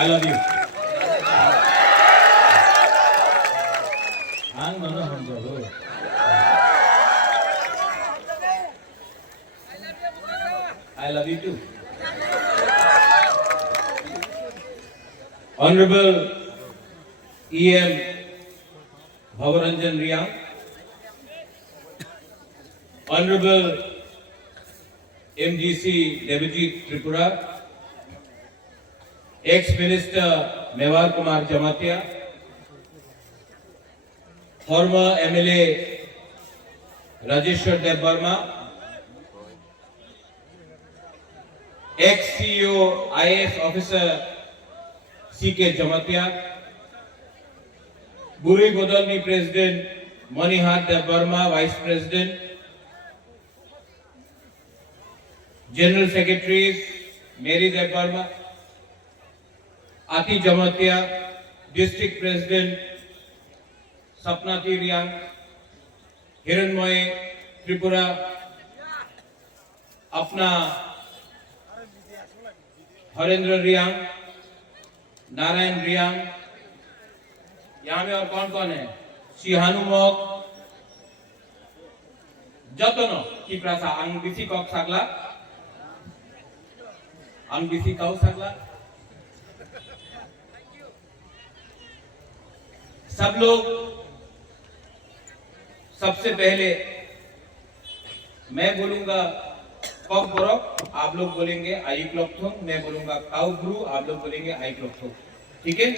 I love you. I love you too. Honorable E.M. Bhavaranjan Riyang, Honorable MGC Deputy Tripura, Ex-Minister Mewar Kumar Jamatia, former MLA Rajeshwar Dev Barma, ex-CEO IAS officer C.K. Jamatia, Buri Bodalni President Manihar Dev Barma, Vice President, General Secretaries Mary Dev Barma, Ati Jamatia, District President Sapnati Riyang, Hiranmoy Tripura, अपना हरेंद्र रियांग, नारायण रियांग, यहाँ में और कौन कौन है? सिहानु mock, जतनो की Prasa अंगबिसी cock सागला, अंगबिसी cow सागला, सब लोग सबसे पहले मैं बोलूंगा कॉक बोरक, आप लोग बोलेंगे आई क्लॉक थोंग, मैं बोलूंगा काउ ब्रू, आप लोग बोलेंगे आई क्लॉक थोंग, ठीक है?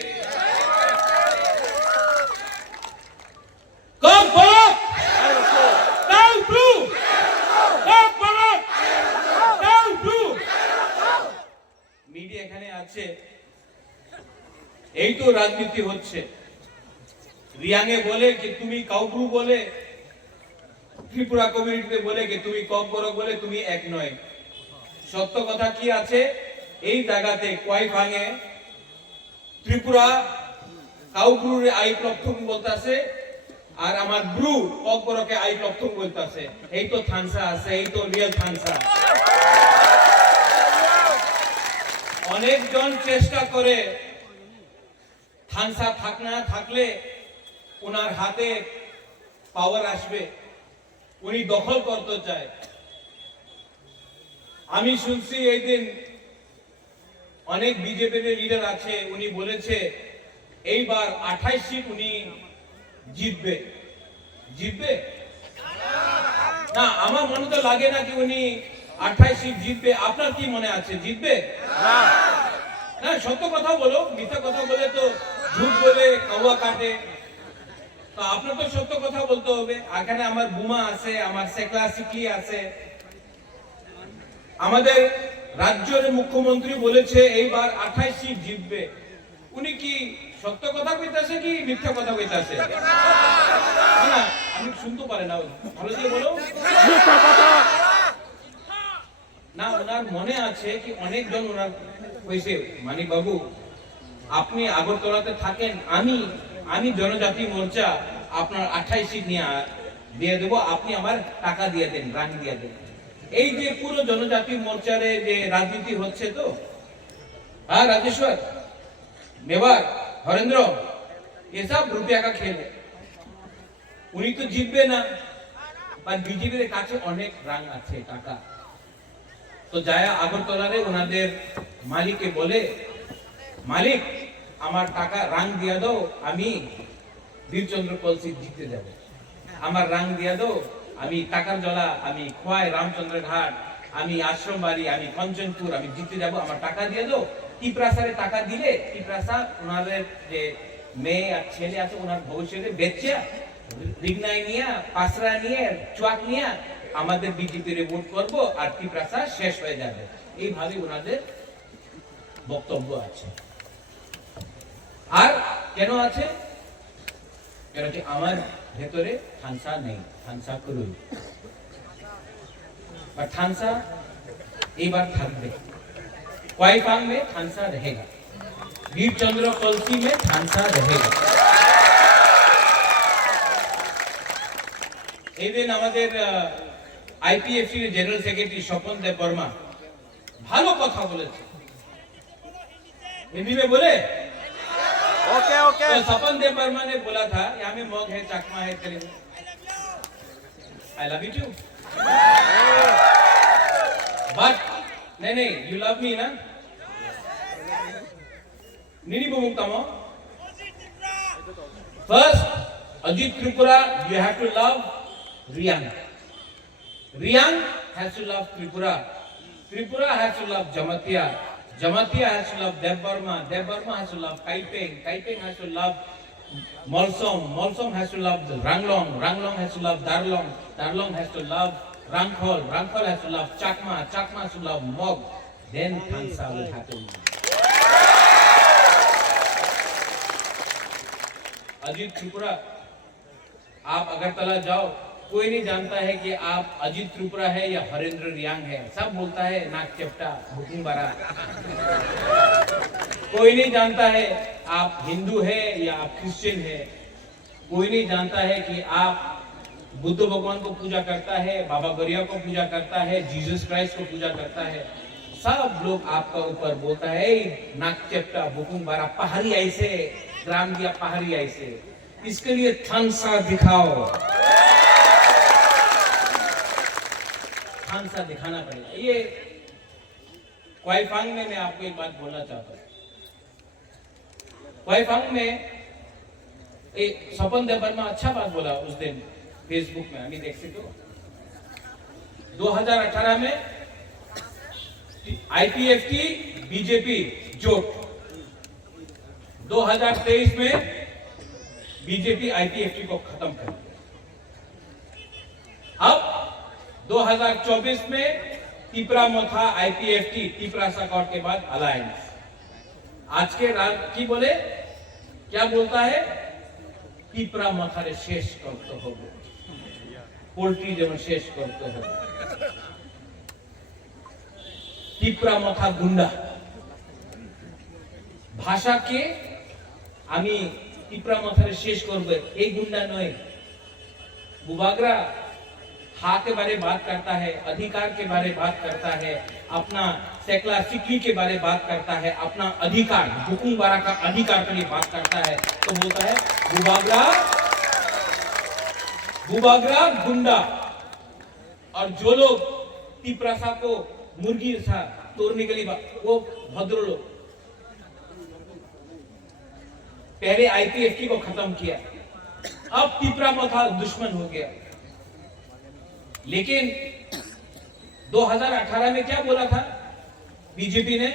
कॉक बोरक, काउ ब्रू, कॉक बोरक, काउ ब्रू। मीडिया এখানে আছে, এই তো রাজনীতি হচ্ছে। রিয়াংয়ে বলে कि তুমি কাউ ব্রু বলে, ত্রিপুরা কমিউনিটিতে বলে कि তুমি কক বরক বলে তুমি এক নয়। সত্য কথা কি আছে? এই জায়গাতে কয় ভাঙে ত্রিপুরা কাউ ব্রুরে আই প্রথম বলতাছে আর আমার ব্রু কক বরকে আই প্রথম বলতাছে। এই তো থানসা আছে, এই তো রিয়েল থানসা। অনেকজন চেষ্টা করে থানসা থাকনা থাকলে ওনার হাতে পাওয়ার আসবে, উনি দখল করতে চায়। আমি শুনছি এই দিন অনেক বিজেপির লিডার আছে, উনি বলেছে এইবার 28 সিট উনি জিতবে। জিতবে না, আমার মনে তো লাগে না কি উনি 28 সিট জিতবে। আপনার কি মনে আছে জিতবে? না, সত্য কথা বলো, মিথ্যা কথা বলে তো ঝুট বলে কাওয়া কাটে। তো আপনার তো সত্য কথা বলতে হবে। এখানে আমার বুমা আছে, আমার সেকলা সিকলি আছে। আমাদের রাজ্যের মুখ্যমন্ত্রী বলেছে এইবার 28 সিট জিতবে। উনি কি সত্য কথা কইতাছে কি মিথ্যা কথা কইতাছে? না, আমি শুনতে পারে না, ভালো করে বলো। মিথ্যা কথা না, ওনার মনে আছে কি অনেকজন ওনার কইছে মানিক বাবু আপনি আগরতলাতে থাকেন, আমি জনজাতি মোর্চা আপনার 28 সিট নিয়ে দিয়ে দেব, আপনি আমার টাকা দিয়ে দেন, রাং দিয়ে দেন। এই যে পুরো জনজাতি মোর্চারে যে রাজনীতি হচ্ছে, তো हाँ राजेश्वर मेवार हरेंद्र ये सब रुपया का खेल है। উনি তো জিতবে না, বাট বিজেপির কাছে অনেক রাং আছে, টাকা। তো যায় আগরতলারে ওনাদের মালিককে বলে মালিক আমার টাকা রাং দিয়া দাও, আমি বীরচন্দ্র কলসি জিততে যাব। আমার রাং দিয়া দাও, আমি টাকার জলা, আমি খোয়াই রামচন্দ্র ঘাট, আমি আশ্রম বাড়ি, আমি কঞ্চনপুর, আমি জিততে যাব, আমার টাকা দিয়ে দাও। টিপ্রাসারে টাকা দিলে টিপ্রাসা ওনাদের যে মেয়ে আর ছেলে আছে ওনার ভবিষ্যতে বেচে রিগনাই নিয়ে, পাসরা নিয়ে, চুয়াক নিয়ে আমাদের বিজেপির ভোট করব আর টিপ্রাসা শেষ হয়ে যাবে। এইভাবে ওনাদের বক্তব্য আছে। আর কেন আছে? কেন কি আমার ভেতরে থানসা নেই, থানসা করুন। বা থানসা এইবার থাকবে। क्वाईफांग में थानसा रहेगा, वीरचंद्र कलसी में थानसा रहेगा। এই দিন আমাদের আইপিএফসি এর জেনারেল সেক্রেটারি স্বপন দেব বর্মা ভালো কথা বলেছে। हिंदी में बोले। Okay okay. तो सपन देव वर्मा ने बोला था, यहाँ में मग है, चकमा है, Telugu, I love you too. But नहीं, यू लव मी ना। Nini Bumutamo. First, Ajit Tripura, you have to love Riyang. Riyang has to love Tripura. Tripura has to love Jamatia. Jamatia has to love Dev Burma. Dev Burma has to love Kaipeng. Kaipeng has to love Molsom. Molsom has to love Ranglong. Ranglong has to love Darlong. Darlong has to love Rangkhol. Rangkhol has to love Chakma. Chakma has to love Mog. Then Khansa will happen. Ajit Tripura, आप अगरतला जाओ, कोई नहीं जानता है कि आप अजीत त्रिपुरा है या हरेंद्र रियांग है। सब बोलता है नाक चपटा, बुकिंग बारा। कोई नहीं जानता है आप हिंदू है या आप क्रिश्चियन है। कोई नहीं जानता है कि आप बुद्ध भगवान को पूजा करता है, बाबा गरिया को पूजा करता है, जीसस क्राइस्ट को पूजा करता है। सब लोग आपका ऊपर बोलता है नाक चपटा, बुकिंग बारा, पहाड़ी ऐसे, ग्राम दिया पहाड़ी ऐसे। इसके लिए थानसा दिखाओ, थानसा दिखाना पड़ेगा। ये क्वाइफांग में मैं आपको एक बात बोलना चाहता हूँ। क्वाइफांग में एक सपन देव वर्मा अच्छा बात बोला उस दिन फेसबुक में, अभी देख सकते हो। 2018 में IPF की बीजेपी जोट, 2023 में बीजेपी IPFT को खत्म कर दिया। अब 2024 में तिपरा मथा IPFT, तिपरा साकॉट के बाद अलायंस। आज के रात की बोले क्या बोलता है, तिपरा मथारे शेष करते हो, पोल्ट्री जेमन शेष करते हो, तिपरा मथा गुंडा भाषा के আমি টিপরা মাথারে শেষ করব, এই गुंडा नय। बुबागरा हा के बारे बात करता है, अधिकार के बारे बात करता है, अपना सेकला सिक्की के बारे बात करता है, अपना अधिकार हुकुम बारा का अधिकार के लिए बात करता है, तो बोलता है बुबागरा गुंडा। और जो लोग टिपरासा को मुर्गी सा तोड़ने के लिए वो भद्र लोग, पहले IPFT को खत्म किया, अब तिपरा मथा दुश्मन हो गया। लेकिन 2018 में क्या बोला था बीजेपी ने,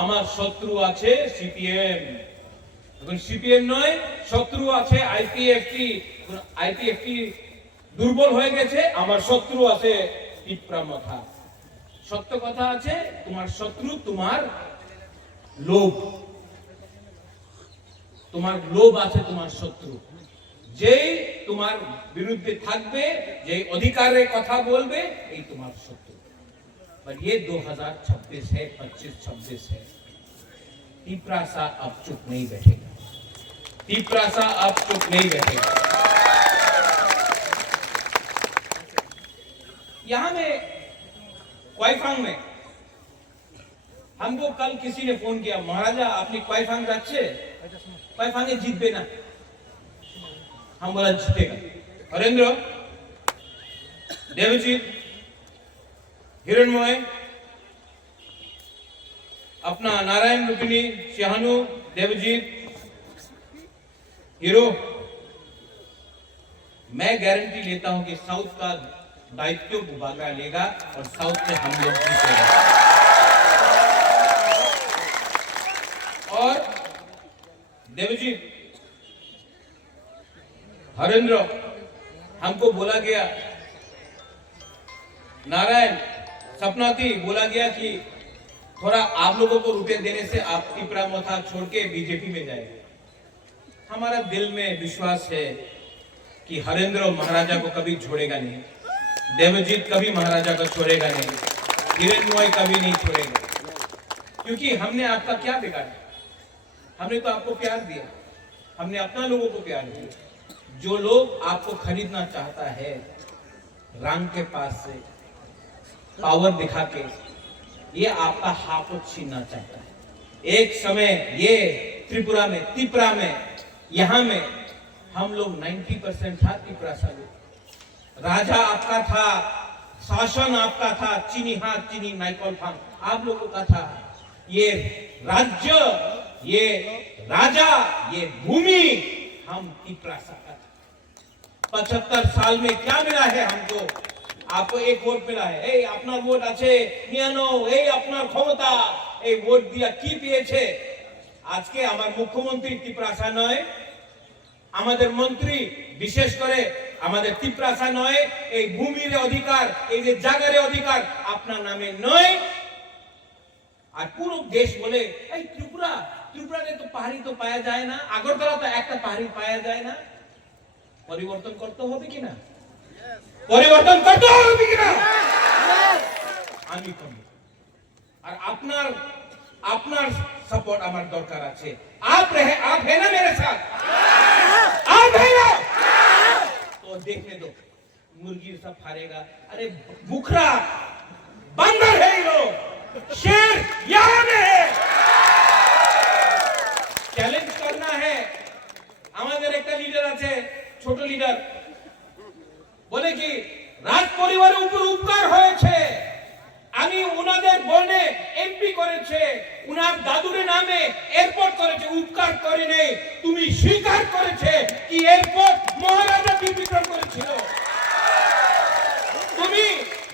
আমার শত্রু আছে সিপিএম। এখন সিপিএম নয়, শত্রু আছে IPFT। IPFT দুর্বল হয়ে গেছে, আমার শত্রু আছে তিপরা মাথা। সত্য কথা আছে, তোমার শত্রু তোমার লোভ, তোমার লোভ আছে তোমার শত্রু। যেই তোমার বিরুদ্ধে থাকবে, যেই অধিকারের কথা বলবে, এই তোমার শত্রু। पर ये 2026 है, 25-26 है। तिपरासा अब चुप नहीं बैठेगा, तिपरासा अब चुप नहीं बैठेगा। यहां में क्वाइफांग में हमको कल किसी ने फोन किया, महाराजा अपनी क्वाइफांग जाच्छे, क्वाइफांगे जीतबे ना। हम बोला जीतेगा। हरेंद्र, देवजीत, हिरणमय, अपना नारायण रुपिनी, शाहनु, देवजीत, हीरो, मैं गारंटी लेता हूं कि साउथ का दायित्व बुबागरा लेगा और साउथ में हम लोग जीतेंगे। और देवजीत, हरेंद्र, हमको बोला गया, नारायण, सपना थी, बोला गया कि थोड़ा आप लोगों को रुपए देने से आप तिपरा मथा छोड़ के बीजेपी में जाएंगे। हमारा दिल में विश्वास है कि हरेंद्र महाराजा को कभी छोड़ेगा नहीं, देवजीत कभी महाराजा को छोड़ेगा नहीं, हिरणमय कभी नहीं छोड़ेगा। क्योंकि हमने आपका क्या बिगाड़ा, हमने तो आपको प्यार दिया, हमने अपना लोगों को प्यार दिया। जो लोग आपको खरीदना चाहता है रंग के पास से, पावर दिखा के, ये आपका हाथ छीनना चाहता है। एक समय ये त्रिपुरा में यहाँ में हम लोग 90% था तिपरासा लोग। राजा आपका था, शासन आपका था, चीनी हाथ चीनी नाइकॉल फांग आप लोगों का था। ये राज्य, ये राजा, ये भूमि हम तिपरासा का था। 75 साल में क्या मिला है हमको? आपको एक वोट मिला है, এই আপনার ভোট আছে নিয়ানো, এই আপনার ক্ষমতা, এই ভোট দিয়া কি পেয়েছে? আজকে আমার মুখ্যমন্ত্রী তিপরাসা নয়, আমাদের মন্ত্রী বিশেষ করে আমাদের তিপরাসা নয়, এই ভূমির অধিকার, এই যে জায়গার অধিকার আপনার নামে নয়। আর পুরো দেশ বলে এই ত্রিপুরাতে তো পাহাড়ি তো পাওয়া যায় না, আগরতলা তো একটা পাহাড়ি পাওয়া যায় না। পরিবর্তন করতে হবে কিনা? পরিবর্তন করতে হবে কিনা? আমি করব। আর আপনার সাপোর্ট আমার দরকার আছে। आप है ना मेरे साथ? आप है ना? तो देखने दो, मुर्गी सब फाड़ेगा। अरे बुखरा बंदर है ये लोग, शेर यहाँ में है। চ্যালেঞ্জ करना है। আমাদের একটা লিডার আছে, ছোট লিডার, বলে কি রাজ পরিবারের উপর উপকার হয়েছে, আমি ওনাদের বনে এমপি করেছে, উনার দাদুর নামে এয়ারপোর্ট করেছে, উপকার করে নেই। তুমি স্বীকার করেছে কি এয়ারপোর্ট মহারাজা বিতরণ করেছিল? তুমি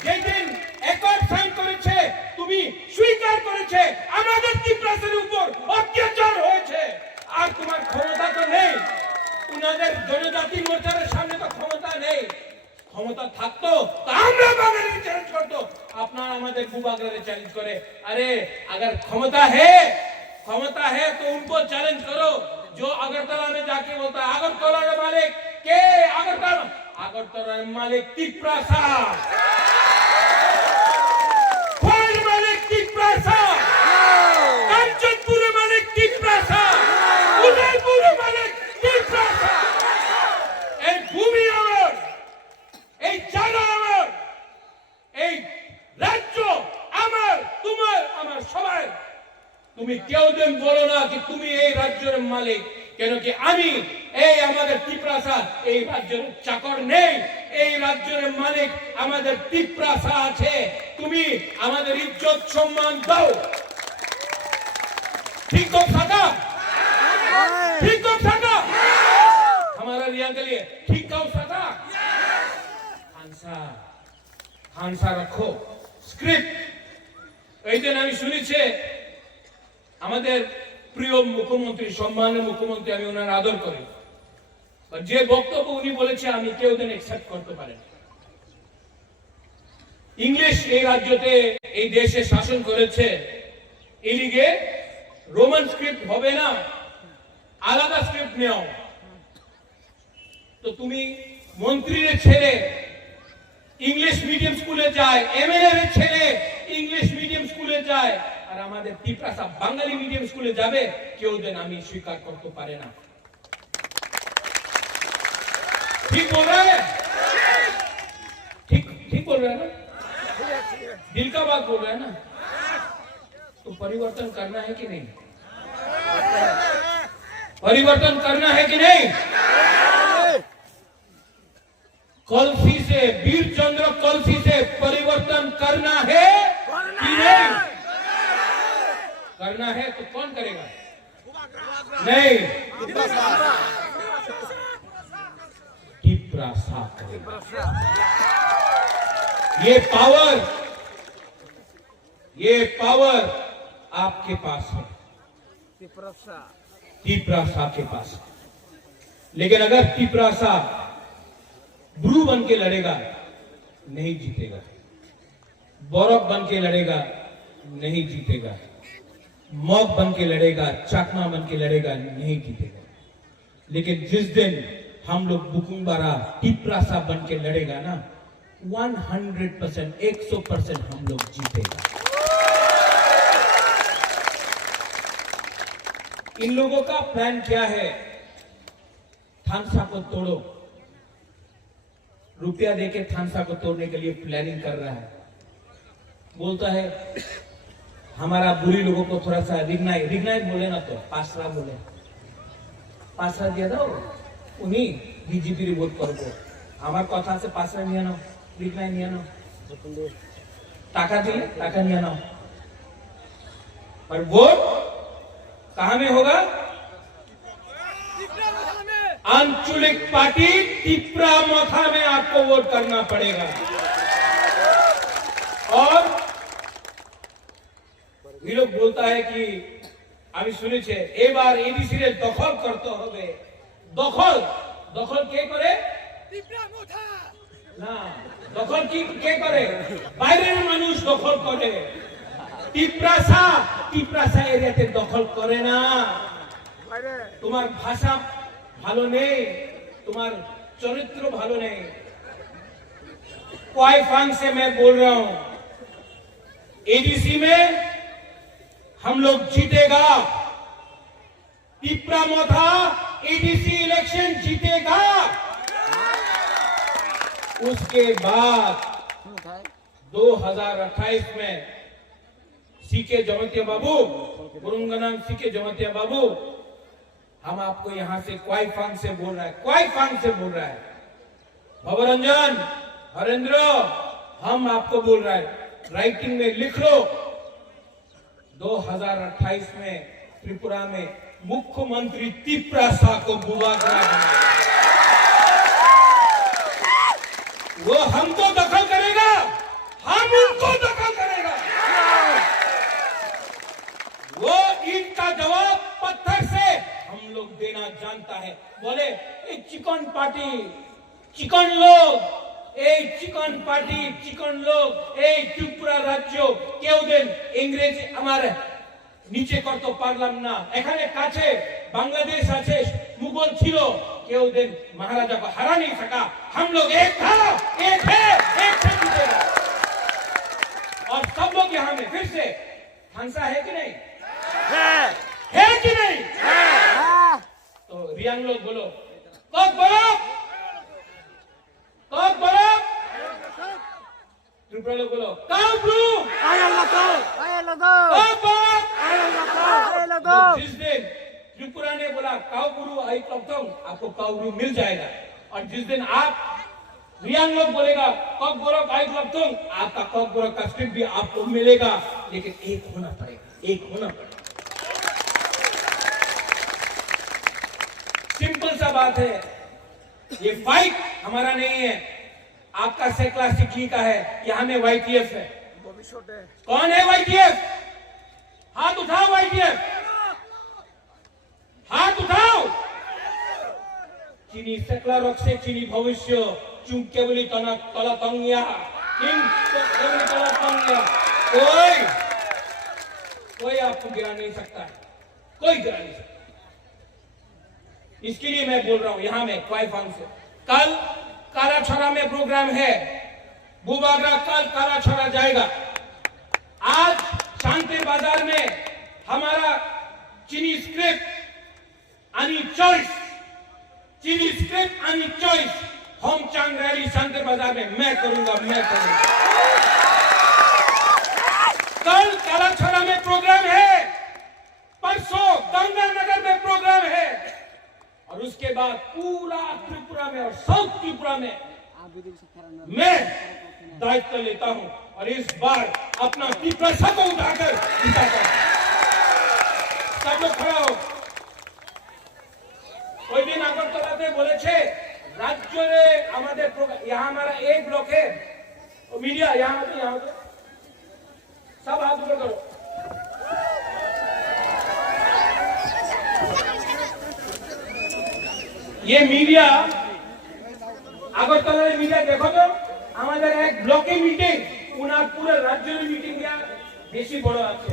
যেদিন একর্ড সাইন করেছে, তুমি স্বীকার করেছে আমাদের ত্রিপুরাসের উপর অত্যাচার হয়েছে। আর তোমার ক্ষমতা তো নেই, উনাদের জনজাতি মোর্চার সামনে তো ক্ষমতা নেই। ক্ষমতা থাকতো তো আমরা বাঙালি চ্যালেঞ্জ করতো, আপনারা আমাদের ভূভাগরে চ্যালেঞ্জ করে। अरे अगर क्षमता है तो उनको चैलेंज करो। जो अगरतला में जाके बोलता है अगरतला का मालिक के, अगरतला मालिक तिपरासा, मालिक तिपरासा, कांचनपुर मालिक तिपरासा, उदयपुर मालिक तिपरासा। এই ভূমি আমার, এই জায়গা আমার, এই রাজ্য আমার, তোমার আমার সবাই। তুমি কেউ দিন বলো না কি তুমি এই রাজ্যের মালিক, কেন কি আমি এই আমাদের তিপরাসা এই রাজ্যের চাকর নেই, এই রাজ্যের মালিক আমাদের তিপরাসা আছে। তুমি আমাদের ইজ্জত সম্মান দাও। ठीक हो साका? ठीक हो साका? हमारा रिया के लिए ठीक हो साका? হানসা রাখো স্ক্রিপ্ট। এই দিন আমি শুনেছি আমাদের প্রিয় মুখ্যমন্ত্রী, সম্মানীয় মুখ্যমন্ত্রী, আমি ওনার আদর করি, যে বক্তব্য উনি বলেছে আমি কেউ দিন একসেপ্ট করতে পারেন। ইংলিশ এই রাজ্যতে এই দেশে শাসন করেছে, এলিগে রোমান স্ক্রিপ্ট হবে না, আলাদা স্ক্রিপ্ট নেও। তো তুমি মন্ত্রীর ছেলে ইংলিশ মিডিয়াম স্কুলে যায়, এমএলএ এর ছেলে ইংলিশ মিডিয়াম স্কুলে যায়, আর আমাদের তিপরাসা বাঙালি মিডিয়াম স্কুলে যাবে, কেউ যেন আমি স্বীকার করতে পারে না। ঠিক বল रहा है? ठीक बोल रहा है ना? दिल का बात बोल रहा है ना? तो परिवर्तन करना है कि नहीं? परिवर्तन करना है कि नहीं? कलसी से, वीर चंद्र कलसी से परिवर्तन करना है कि नहीं? करना है तो कौन करेगा? नहीं, तिपरासा करेगा। ये पावर आपके पास है, तिपरासा के पास है। लेकिन अगर तिपरासा ब्रू बन के लड़ेगा नहीं जीतेगा, बौरव बन के लड़ेगा नहीं जीतेगा, मौक बन के लड़ेगा, चाकमा बन के लड़ेगा नहीं जीतेगा। लेकिन जिस दिन हम लोग बुकुंबारा तिपरासा बन के लड़ेगा ना, 100%, 100% हम लोग जीतेगा। इन लोगों का प्लान क्या है? थानसा को तोड़ो, रुपया देके थानसा को तोड़ने के लिए प्लानिंग कर रहा है। बोलता है हमारा बुरी लोगों को थोड़ा सा रिग्नाइट बोले ना तो पासरा बोले पासरा दिया दो उन्हीं बीजेपी रे वोट करबो আমার কথা আছে পাসরা নিয়ে নাও রিগ্নাইট নিয়ে নাও টাকা দিলে টাকা নিয়ে नाओ पर वोट कहां में होगा आंचलिक पार्टी टिपरा मोथा में आपको वोट करना पड़ेगा और ये लोग बोलता है कि আমি শুনেছে এবার এডিসি রে দখল করতে হবে দখল দখল কে করে টিপরা মোথা না দখল কি কে করে বাইরের মানুষ দখল করে টিপরাসা এরিয়াতে দখল করে না তোমার ভাষা ভালো নেই তোমার চরিত্র ভালো নেই क्वाई फांग से मैं बोल रहा हूं एडीसी में हम लोग जीतेगा टिपरा मोथा एडीसी इलेक्शन जीतेगा उसके बाद 2028 में सीके जमतिया बाबू गुरुंगनाम सीके जमतिया बाबू हम आपको यहां से क्वाई फांग से बोल रहा है क्वाई फांग से बोल रहा है भवरंजन हरेंद्र हम आपको बोल रहा है राइटिंग में लिख लो 2028 में त्रिपुरा में मुख्यमंत्री टिपरासा को बुबागरा वो हमको दखल करेगा हम उनको दखल करेगा वो इनका जवाब पत्थर से हम लोग देना जानता है बोले एक चिकन पार्टी चिकन लोग এই চিকন পার্টি চিকন লোক এই ত্রিপুরা রাজ্য কেউ দিন ইংরেজ আমার নিচে করতে পারলাম না এখানে কাছে বাংলাদেশ আছে মুঘল ছিল কেউ দিন महाराजा को हरा नहीं सका हम लोग एक था एक है एक से जीतेगा और सब लोग यहाँ में फिर से हंसा है कि नहीं है कि नहीं तो रियांग लोग बोलो तो बोलो त्रिपुरा लोग बोलो काउब्रू जिस दिन त्रिपुरा ने बोला काउब्रू आई कब्तों आपको काउब्रू मिल जाएगा और जिस दिन आप रियांग लोग बोलेगा कॉकबोरक आई कब्तों आपका कॉकबोरक का स्क्रिप्ट भी आपको मिलेगा लेकिन एक होना पड़ेगा सिंपल सा बात है ये फाइट हमारा नहीं है आपका सेक्ला सिक्की का है यहाँ में वाईटीएफ है कौन है वाईटीएफ हाथ उठाओ वाईटीएफ हाथ उठाओ चीनी सेक्ला रॉक से चीनी भविष्य चुंके बोली तला तंगिया कोई आपको गिरा नहीं सकता है कोई गिरा नहीं सकता इसके लिए मैं बोल रहा हूं यहां में क्वाई फांग से कल कालाछोरा में प्रोग्राम है बुबागरा कल कालाछोरा जाएगा आज शांति बाजार में हमारा चीनी स्क्रिप्ट आणि चॉइस होम चांग रैली शांति बाजार में मैं करूंगा कल कालाछोरा में प्रोग्राम है परसों गंगानगर में प्रोग्राम है और उसके बाद पूरा त्रिपुरा में और साउथ त्रिपुरा में मैं दायित्व लेता हूं और इस बार अपना टिपरासा को उठाकर जिताता हूं सब लोग खड़ा हो कोई दिन আগরতলাতে বলেছে রাজ্যে আমাদের यहाँ हमारा एक ब्लॉक है मीडिया यहाँ सब हाथ ऊपर करो ये मीडिया আগরতলার মিডিয়া দেখো তো আমাদের এক ব্লকে মিটিং উনার পুরো রাজ্যের মিটিং या বেশি বড় আছে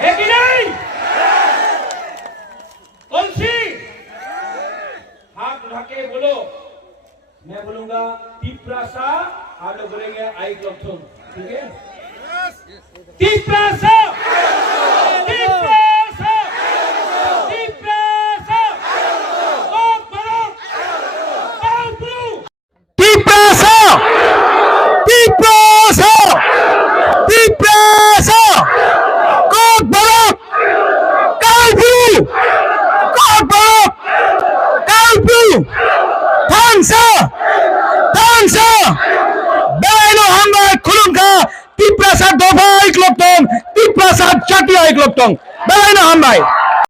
है कि नहीं कौन सी हाथ उठा के बोलो मैं बोलूंगा टिपरासा आप लोग बोलेंगे आई क्लॉथम ठीक है Tiprasa Tangsa! Tangsa! Belaino Hambai Kulungka! Tiprasat Doba Ikloptong! Tiprasat Chatia Ikloptong! Belaino Hambai!